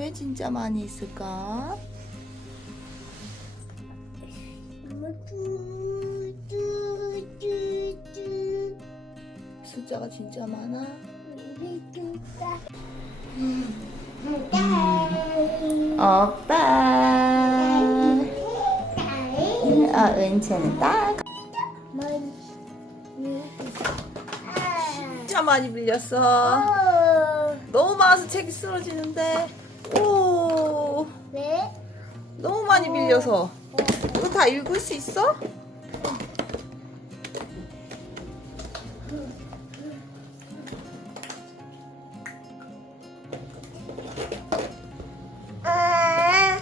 왜 진짜 많이 있을까? 숫자가 진짜 많아. 오빠. 아, 은채는 딱. 진짜 많이 빌렸어. 너무 많아서 책이 쓰러지는데. 오, 네? 너무 많이 빌려서. 이거 다 읽을 수 있어? 아,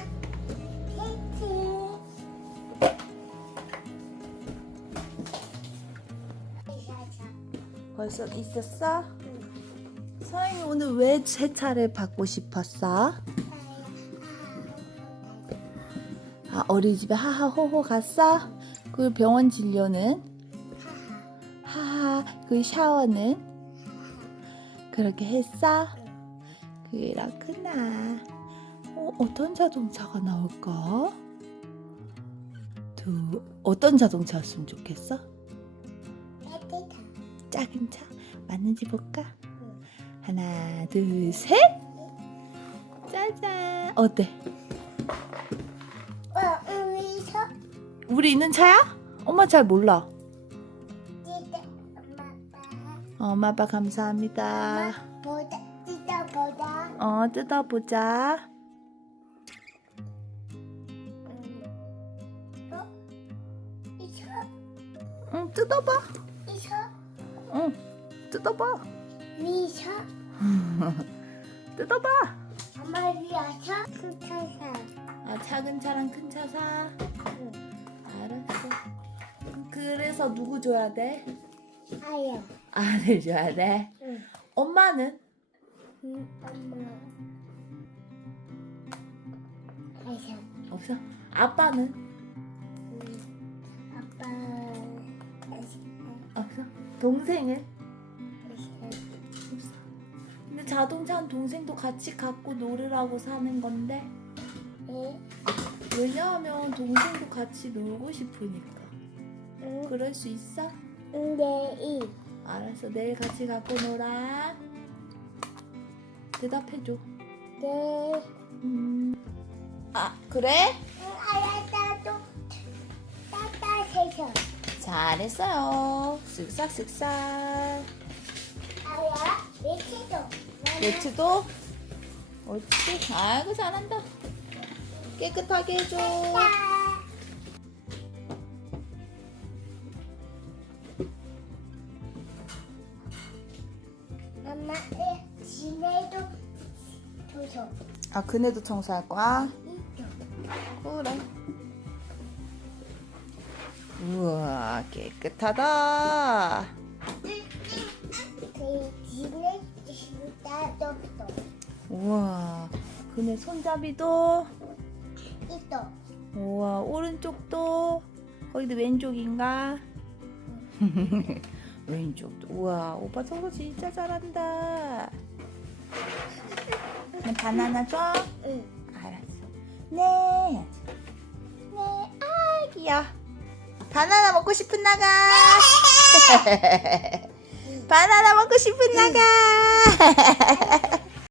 벌써 있었어? 서영이 오늘 왜 세차를 받고 싶었어? 아 어린이집에 하하호호 갔어? 그 병원 진료는? 하하 그 샤워는? 그렇게 했어? 그렇구나 어, 어떤 자동차가 나올까? 두 어떤 자동차였으면 좋겠어? 작은 차 맞는지 볼까? 하나, 둘, 셋. 짜잔. 어때? 우리 있는 차야? 엄마 잘 몰라. 어, 엄마 아빠 감사합니다. 보다 어 뜯어보자. 어? 이셔 응 뜯어봐. 응 뜯어봐. 미셔 뜯어봐. 엄마 위아셔 큰차사 아 작은 차랑 큰 차 사. 알았어. 그래서 누구 줘야 돼? 아야 아들 줘야 돼. 응 엄마는? 응, 엄마 아야 없어. 아빠는? 응 아빠 없어. 동생은? 없어. 근데 자동차는 동생도 같이 갖고 놀으라고 사는 건데 네 왜냐하면 동생도 같이 놀고 싶으니까. 응 그럴 수 있어? 네 알았어. 내일 같이 갖고 놀아. 대답해줘. 네 음. 아 그래? 알았다 또 따따 세셔 잘했어요. 쓱싹 쓱싹. 아야 밑에도 매트도 옳지. 아이고 잘한다. 깨끗하게 해줘. 엄마 에 지네도 줘서 아 그네도 청소할 거야? 이쪽 그래. 우와 깨끗하다. 그 지네 우와 그네 손잡이도 있어 우와 오른쪽도 거기도 왼쪽인가? 왼쪽도 우와 오빠 청소 진짜 잘한다. 바나나 줘? 응 알았어. 네. 네. 아기야. 바나나 먹고 싶은 나가. 바나나 먹고 싶은 나가.